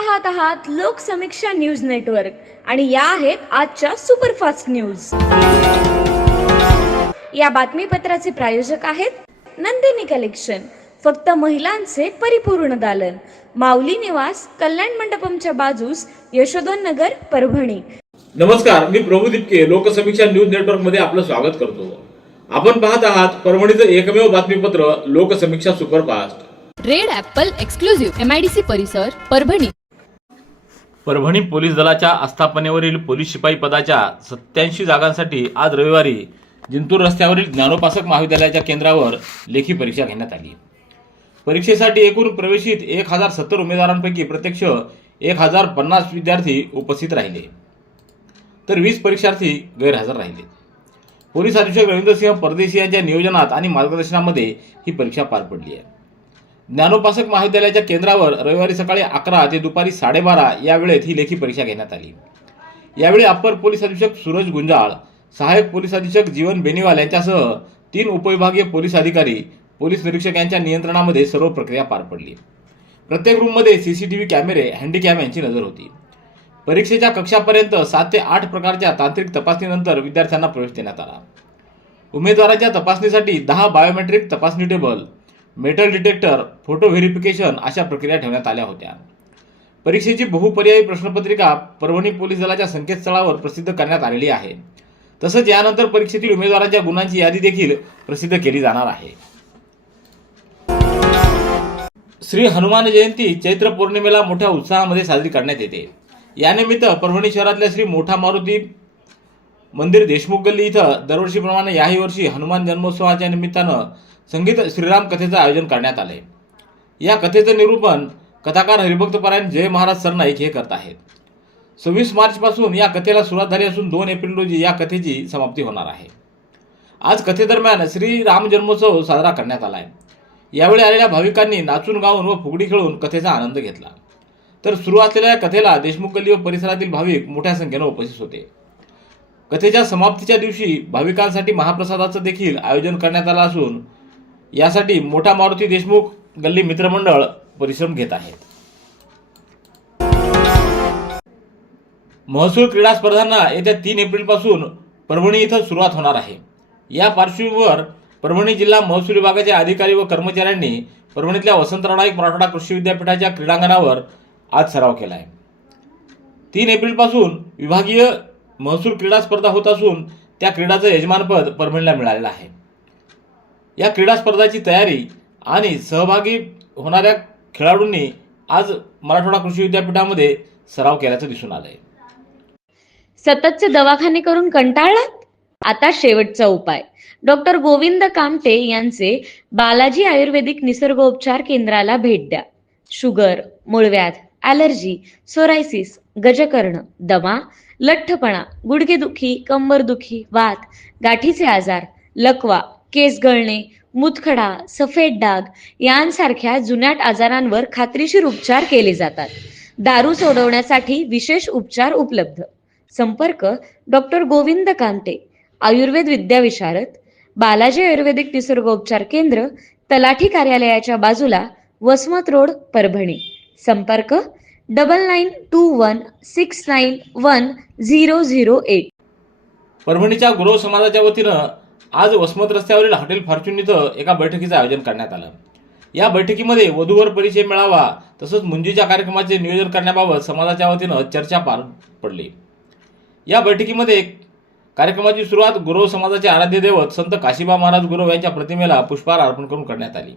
पाहत आहात Loksamiksha news network आणि या आहेत आजच्या सुपरफास्ट न्यूज। या बातमीपत्राचे प्रायोजक आहेत नंदिनी कलेक्शन, फक्त महिलांचे परिपूर्ण दालन, माऊली निवास, कल्याण मंडपमच्या बाजूस, यशोधन नगर, परभणी। नमस्कार, मी प्रभू दिपके लोकसमीक्षा न्यूज नेटवर्क मध्ये आपलं स्वागत करतो। आपण पाहत आहात परभणीचं एकमेव बातमीपत्र Loksamiksha superfast. Red Apple exclusive MIDC परिसर परभणी। परभणी पोलीस दलाच्या आस्थापनेवरील पोलीस शिपाई पदाच्या 87 जागांसाठी आज रविवारी जिंतूर रस्त्यावरील ज्ञानोपासक महाविद्यालयाच्या केंद्रावर लेखी परीक्षा घेण्यात आली। परीक्षेसाठी एकूण प्रवेशित 1070 उमेदवारांपैकी प्रत्यक्ष 1050 विद्यार्थी उपस्थित राहिले, तर 20 परीक्षार्थी गैरहजर राहिले। पोलीस अधीक्षक रवींद्रसिंह परदेशी यांच्या नियोजनात आणि मार्गदर्शनामध्ये ही परीक्षा पार पडली आहे। ज्ञानोपासक महाविद्यालयाच्या केंद्रावर रविवारी सकाळी 11 ते दुपारी 12:30 या वेळेत ही लेखी परीक्षा घेण्यात आली। यावेळी अप्पर पोलीस अधीक्षक सूरज गुंजाळ, सहाय्यक पोलीस अधीक्षक जीवन बेनीवाल यांच्यासह 3 उपविभागीय पोलीस अधिकारी, पोलीस निरीक्षक यांच्या नियंत्रणामध्ये सर्व प्रक्रिया पार पडली। प्रत्येक रूममध्ये CCTV कॅमेरे, हँडीकॅम यांची नजर होती। परीक्षेच्या कक्षापर्यंत 7 ते 8 प्रकारच्या तांत्रिक तपासणीनंतर विद्यार्थ्यांना प्रवेश देण्यात आला। उमेदवारांच्या तपासणीसाठी 10 बायोमेट्रिक तपासणी table, metal detector, photo verification अशा प्रक्रिया ठेवण्यात आल्या होत्या। परीक्षेची बहुपर्यायी प्रश्नपत्रिका परभणी पोलीस दलाच्या संकेतस्थळावर प्रसिद्ध करण्यात आलेली आहे। तसंच यानंतर परीक्षेतील उमेदवारांच्या गुणांची यादी देखील प्रसिद्ध केली जाणार आहे। श्री हनुमान जयंती चैत्र पौर्णिमेला मोठ्या उत्साहामध्ये साजरी करण्यात येते। यानिमित्त परभणी शहरातल्या श्री मोठा मारुती मंदिर देशमुख गल्ली इथं दरवर्षीप्रमाणे याही वर्षी हनुमान जन्मोत्सवाच्या निमित्तानं संगीत श्रीराम कथेचं आयोजन करण्यात आले। या कथेचं निरूपण कथाकार हरिभक्तपरायण जय महाराज सरनाईक हे करत आहेत। 26 मार्च पासून या कथेला सुरुवात झाली असून 2 एप्रिल रोजी या कथेची समाप्ती होणार आहे। आज कथेदरम्यान श्री राम जन्मोत्सव साजरा करण्यात आलाय। यावेळी आलेल्या भाविकांनी नाचून गाऊन व फुगडी खेळून कथेचा आनंद घेतला, तर सुरू असलेल्या कथेला देशमुख गल्ली व परिसरातील भाविक मोठ्या संख्येने उपस्थित होते। कथेच्या समाप्तीच्या दिवशी भाविकांसाठी महाप्रसादाचं देखील आयोजन करण्यात आलं असून यासाठी मोठा मारुती देशमुख गल्ली मित्रमंडळ परिश्रम घेत आहेत। महसूल क्रीडा स्पर्धांना येत्या 3 एप्रिल पासून परभणी इथं सुरुवात होणार आहे। या पार्श्वभूमीवर परभणी जिल्हा महसूल विभागाचे अधिकारी व कर्मचाऱ्यांनी परभणीतल्या वसंतराव नाईक मराठवाडा कृषी विद्यापीठाच्या क्रीडांगणावर आज सराव केला आहे। 3 एप्रिल पासून विभागीय महसूल क्रीडा स्पर्धा होत असून त्या क्रीडाचं यजमानपद परभणीला मिळालेलं आहे। या क्रीडा स्पर्धाची तयारी आणि सहभागी होणाऱ्या खेळाडूंनी आज मराठवाडा कृषी विद्यापीठामध्ये सराव केल्याचं दिसून आलंय। सततचे दवाखाने करून कंटाळलात? आता शेवटचा उपाय। डॉक्टर गोविंद कामटे यांचे बालाजी आयुर्वेदिक निसर्गोपचार केंद्राला भेट द्या। शुगर, मूळव्याध, ॲलर्जी, सोरायसिस, गजकर्ण, दमा, लठ्ठपणा, गुडघेदुखी, कंबरदुखी, वात, गाठीचे आजार, लकवा, केस गळणे, मुतखडा, सफेद डाग यांसारख्या जुनाट आजारांवर खात्रीशीर उपचार केले जातात। दारू सोडवण्यासाठी विशेष उपचार उपलब्ध। संपर्क डॉक्टर गोविंद कामटे, आयुर्वेद विद्याविशारद, बालाजी आयुर्वेदिक निसर्गोपचार केंद्र, तलाठी कार्यालयाच्या बाजूला, वसमत रोड, परभणी। संपर्क 9921691008। परभणीच्या गुरव समाजाच्या वतीनं आज वसमत रस्त्यावरील हॉटेल फॉर्च्यून इथं एका बैठकीचं आयोजन करण्यात आलं। या बैठकीमध्ये वधूवर परिचय मेळावा तसंच मुंजीच्या कार्यक्रमाचे नियोजन करण्याबाबत समाजाच्या वतीनं चर्चा पार पडली। या बैठकीमध्ये कार्यक्रमाची सुरुवात गुरव समाजाचे आराध्य दैवत संत काशीबा महाराज गुरव यांच्या प्रतिमेला पुष्पहार अर्पण करून करण्यात आली।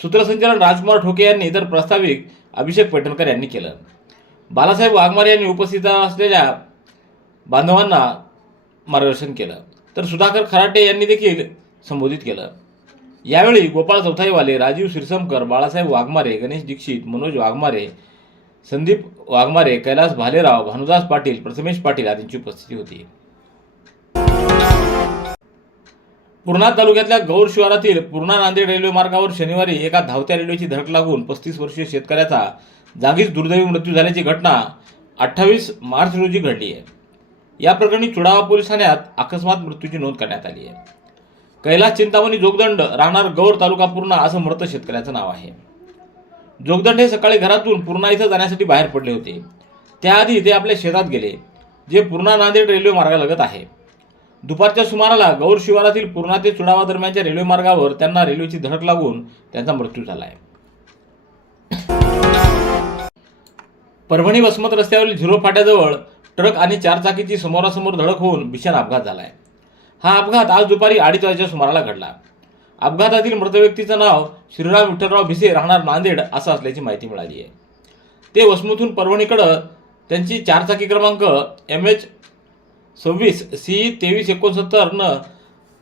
सूत्रसंचालन राजकुमार ठोके यांनी तर प्रास्ताविक अभिषेक पैठणकर यांनी केलं। बालासाहेब वाघमारे यांनी उपस्थित असलेल्या बांधवांना मार्गदर्शन केलं, तर सुधाकर खराटे यांनी देखील संबोधित केलं। यावेळी गोपाळ चौथाईवाले, राजीव शिरसमकर, बाळासाहेब वाघमारे, गणेश दीक्षित, मनोज वाघमारे, संदीप वाघमारे, कैलास भालेराव, भानुदास पाटील, प्रथमेश पाटील आदींची उपस्थिती होती। पूर्णा तालुक्यातल्या गौर शिवारातील पूर्णा नांदेड रेल्वे मार्गावर शनिवारी एका धावत्या रेल्वेची धडक लागून 35 वर्षीय शेतकऱ्याचा जागीच दुर्दैवी मृत्यू झाल्याची घटना 28 मार्च रोजी घडली आहे। या प्रकरणी चुडावा पोलीस ठाण्यात अकस्मात मृत्यूची नोंद करण्यात आली आहे। कैलास चिंतामणी जोगदंड, राहणार गौर, तालुका पूर्णा असं मृत शेतकऱ्याचं नाव आहे। जोगदंड हे सकाळी घरातून पूर्णा इथं जाण्यासाठी बाहेर पडले होते. त्याआधी ते आपल्या शेतात गेले, जे पूर्णा नांदेड रेल्वे मार्गालगत आहे. दुपारच्या सुमाराला गौर शिवारातील पूर्णा ते चुडावा दरम्यानच्या रेल्वे मार्गावर त्यांना रेल्वेची धडक लागून त्यांचा मृत्यू झाला आहे. परभणी वसमत रस्त्यावरील झिरो फाट्याजवळ ट्रक आणि चारचाकीची समोरासमोर धडक होऊन भीषण अपघात झालाय. हा अपघात आज दुपारी 2:30 वाजेच्या सुमाराला घडला. अपघातातील मृत व्यक्तीचं नाव श्रीराम विठ्ठलराव भिसे, राहणार नांदेड असं असल्याची माहिती मिळाली आहे. ते वसमतहून परभणीकडे त्यांची चारचाकी क्रमांक MH26 CE 2369 न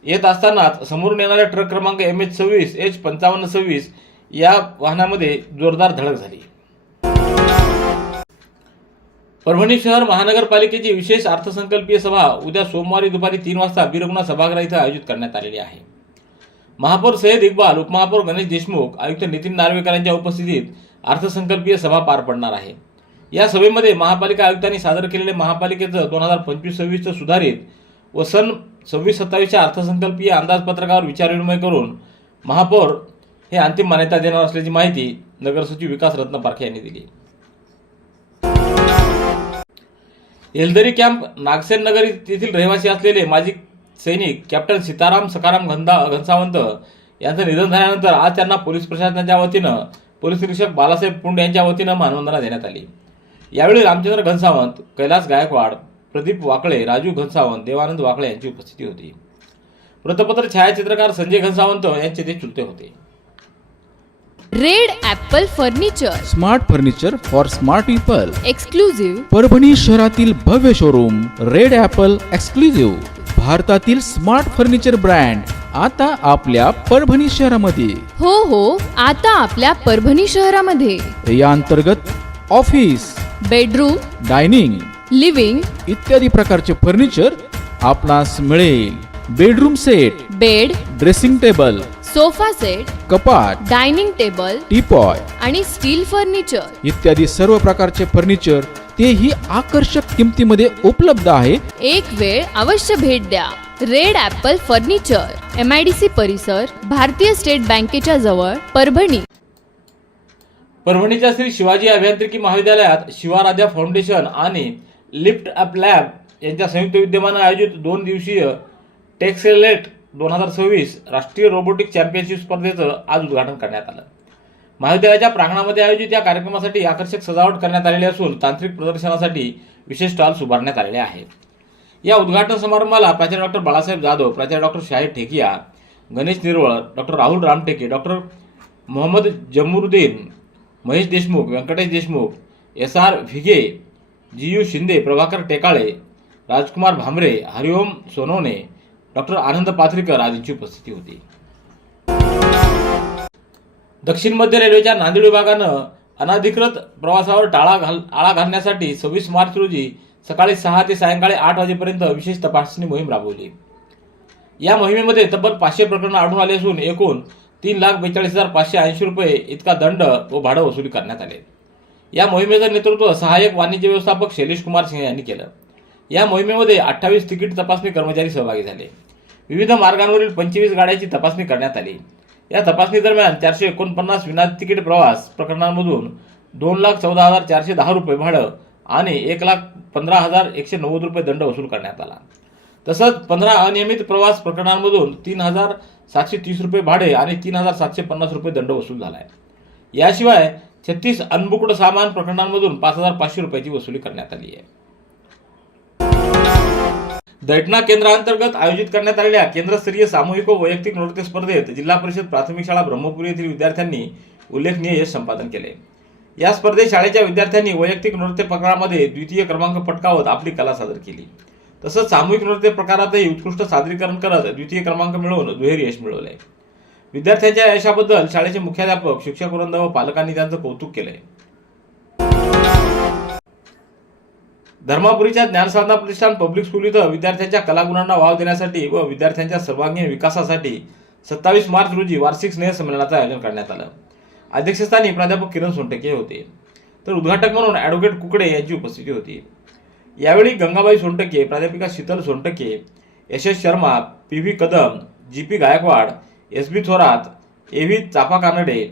येत असतानाच समोरून येणाऱ्या ट्रक क्रमांक MH26 H 5526 या वाहनामध्ये जोरदार धडक झाली. परभणी शहर महानगरपालिकेची विशेष अर्थसंकल्पीय सभा उद्या सोमवारी दुपारी 3 वाजता बिरगुणा सभागृह इथं आयोजित करण्यात आलेली आहे. महापौर सय्यद इक्बाल, उपमहापौर गणेश देशमुख, आयुक्त नितीन नार्वेकर यांच्या उपस्थितीत अर्थसंकल्पीय सभा पार पडणार आहे. या सभेमध्ये महापालिका आयुक्तांनी सादर केलेले महापालिकेचं 2025-26 सुधारित व सन 26-27 अर्थसंकल्पीय अंदाजपत्रकावर विचारविनिमय करून महापौर हे अंतिम मान्यता देणार असल्याची माहिती नगरसचिव विकास रत्न पारखे यांनी दिली. येलदरी कॅम्प नागसेन नगर येथील रहिवासी असलेले माजी सैनिक कॅप्टन सीताराम सकाराम घनसावंत यांचं निधन झाल्यानंतर आज त्यांना पोलीस प्रशासनाच्या वतीनं पोलीस निरीक्षक बालासाहेब पुंड यांच्या वतीनं मानवंदना देण्यात आली. यावेळी रामचंद्र घनसावंत, कैलास गायकवाड, प्रदीप वाकळे, राजू घनसावंत, देवानंद वाकळे यांची उपस्थिती होती. वृत्तपत्र छायाचित्रकार संजय घनसावंत यांचे ते चुलते होते. Red Apple furniture, smart furniture for smart people. Exclusive Parbhani शहरातील भव्य शोरूम रेड ॲपल एक्सक्लुझिव्ह, भारतातील स्मार्ट फर्निचर ब्रँड आता आपल्या परभणी शहरामध्ये. हो, आता आपल्या परभणी शहरामध्ये. या अंतर्गत ऑफिस, बेडरूम, डायनिंग, लिव्हिंग इत्यादी प्रकारचे फर्निचर आपणास मिळेल. Bedroom set, bed, dressing table, sofa set, कपाट, डायनिंग टेबल टीपॉय आणि स्टील फर्निचर इत्यादी सर्व प्रकारचे फर्निचर तेही आकर्षक किमतीमध्ये उपलब्ध आहे. एक वेळ अवश्य भेट द्या. रेड ॲपल फर्निचर, MIDC परिसर, भारतीय स्टेट बँकेच्या जवळ, परभणी. परभणीच्या श्री शिवाजी अभियांत्रिकी महाविद्यालयात शिवाराध्या फाउंडेशन आणि लिफ्ट अप लॅब यांच्या संयुक्त विद्यमानं आयोजित 2 दिवसीय टेक्सेलेट 2026 राष्ट्रीय रोबोटिक चॅम्पियनशिप स्पर्धेचं आज उद्घाटन करण्यात आलं. महाविद्यालयाच्या प्रांगणामध्ये आयोजित या कार्यक्रमासाठी आकर्षक सजावट करण्यात आलेली असून तांत्रिक प्रदर्शनासाठी विशेष स्टॉल्स उभारण्यात आलेले आहेत. या उद्घाटन समारंभाला प्राचार्य डॉक्टर बाळासाहेब जाधव, प्राचार्य doctor Shahir Thekiya, Ganesh Nirwal, doctor Rahul Ramteke, doctor Mohammad Jamuruddin, Mahesh Deshmukh, Venkatesh Deshmukh, SR Bhige, GU Shinde, Prabhakar Tekale, Rajkumar Bhamre, Hariom Sonawane, doctor Anand Pathrikar आदींची उपस्थिती होती. दक्षिण मध्य रेल्वेच्या नांदेड विभागानं अनधिकृत प्रवासावर आळा घालण्यासाठी 26 मार्च रोजी सकाळी 6 ते सायंकाळी 8 वाजेपर्यंत विशेष तपासणी मोहीम राबवली. या मोहिमेमध्ये तब्बल 500 प्रकरणं आढळून आली असून एकूण 3,42,580 रुपये इतका दंड व भाडं वसुली करण्यात आले. या मोहिमेचं नेतृत्व सहाय्यक वाणिज्य व्यवस्थापक शैलेश कुमार सिंह यांनी केलं. या मोहिमेमध्ये 28 तिकीट तपासणी कर्मचारी सहभागी झाले. विविध मार्गांवरील 25 गाड्यांची तपासणी करण्यात आली. या तपासणी दरम्यान 449 विना तिकीट प्रवास प्रकरणांमधून 2,14,410 रुपये भाडं आणि 1,15,190 रुपये दंड वसूल करण्यात आला. तसंच 15 अनियमित प्रवास प्रकरणांमधून 3,730 रुपये भाडे आणि 3,750 रुपये दंड वसूल झाला आहे. याशिवाय 36 अनबुक्ड सामान प्रकरणांमधून 5,500 रुपयाची वसुली करण्यात आली आहे. दैठणा केंद्रांतर्गत आयोजित करण्यात आलेल्या केंद्रस्तरीय सामूहिक व वैयक्तिक नृत्य स्पर्धेत जिल्हा परिषद प्राथमिक शाळा ब्रह्मपुरी येथील विद्यार्थ्यांनी उल्लेखनीय यश संपादन केले. या स्पर्धेत शाळेच्या विद्यार्थ्यांनी वैयक्तिक नृत्य प्रकारामध्ये द्वितीय क्रमांक पटकावत आपली कला सादर केली. तसंच सामूहिक नृत्य प्रकारातही उत्कृष्ट सादरीकरण करत द्वितीय क्रमांक मिळवून दुहेरी यश मिळवले. विद्यार्थ्यांच्या यशाबद्दल शाळेचे मुख्याध्यापक, शिक्षक वृंद व पालकांनी त्यांचं कौतुक केलंय. धर्मापुरीच्या ज्ञानसाधना प्रतिष्ठान पब्लिक स्कूल इथं विद्यार्थ्यांच्या कलागुणांना वाव देण्यासाठी व विद्यार्थ्यांच्या सर्वांगीण विकासासाठी 27 मार्च रोजी वार्षिक स्नेह संमेलनाचं आयोजन करण्यात आलं. अध्यक्षस्थानी प्राध्यापक किरण सोनटके होते, तर उद्घाटक म्हणून ॲडव्होकेट कुकडे यांची उपस्थिती होती. यावेळी गंगाबाई सोनटके, प्राध्यापिका शीतल सोनटके, यशस Sharma, PV Kadam, GP Gaikwad, SB Thorat, AV चाफा कानडे,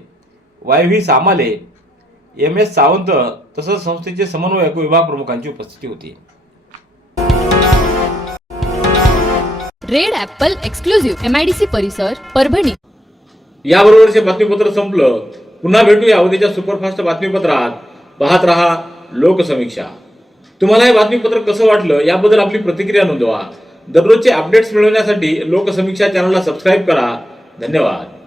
YV सामाले, MS सावंत तसंच संस्थेचे समन्वयक व विभाग प्रमुखांची उपस्थिती होती. रेड ॲपल एक्सक्लुझिव्ह MIDC परिसर परभणी. याबरोबरचे बातमीपत्र संपलं. पुन्हा भेटूया उद्याच्या सुपरफास्ट बातमीपत्रात. पाहत रहा लोकसमीक्षा. तुम्हाला हे बातमीपत्र कसं वाटलं याबद्दल आपली प्रतिक्रिया नोंदवा. दररोजचे अपडेट्स मिळवण्यासाठी लोकसमीक्षा चॅनलला सबस्क्राईब करा. धन्यवाद.